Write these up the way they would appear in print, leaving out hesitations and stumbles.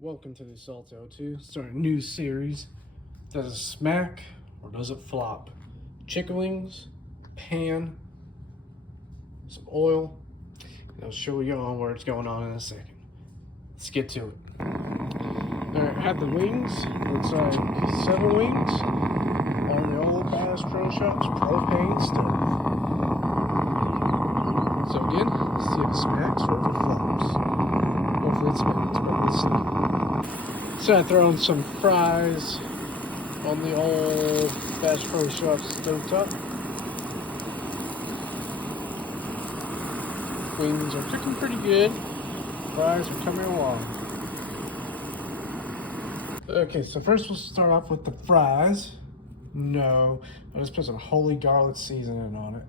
Welcome to the Assault 02. Starting a new series. Does it smack or does it flop? Chicken wings, pan, some oil, and I'll show you all where it's going on in a second. Let's get to it. Alright, had the wings. Looks like 7 wings on the old Bass Pro Shops propane stove. So again, let's see if it smacks or if it flops. Hopefully it smacks, but let's see. So I throw in some fries on the old Bass Pro Shops stovetop. Wings are cooking pretty good. Fries are coming along. Okay, so first we'll start off with the fries. No, I just put some holy garlic seasoning on it.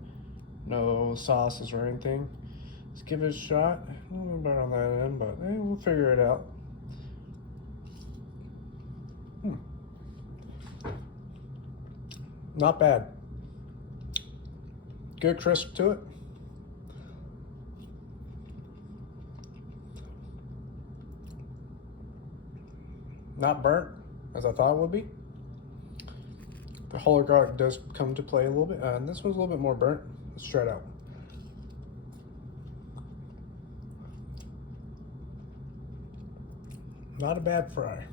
No sauces or anything. Let's give it a shot. A little better on that end, but we'll figure it out. Not bad. Good crisp to it. Not burnt as I thought it would be. The holy garlic does come to play a little bit, and this one's a little bit more burnt. Let's try it out. Not a bad fry.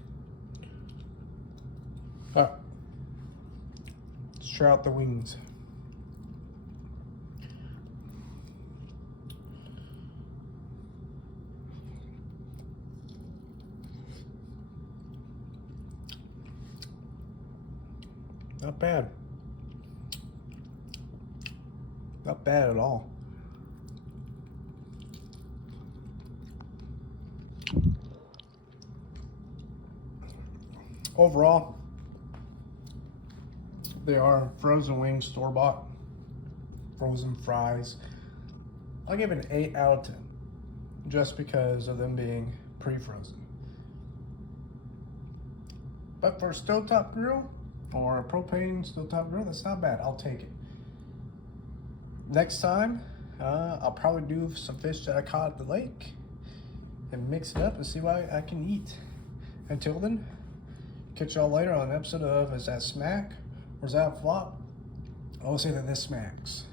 Let's try out the wings. Not bad. Not bad at all. Overall, they are frozen wings, store-bought, frozen fries. I'll give it an 8 out of 10, just because of them being pre-frozen. But for a stovetop grill, or a propane stovetop grill, that's not bad. I'll take it. Next time, I'll probably do some fish that I caught at the lake and mix it up and see what I can eat. Until then, catch y'all later on an episode of Is That Smack or Is That Flop? I will say that this smacks.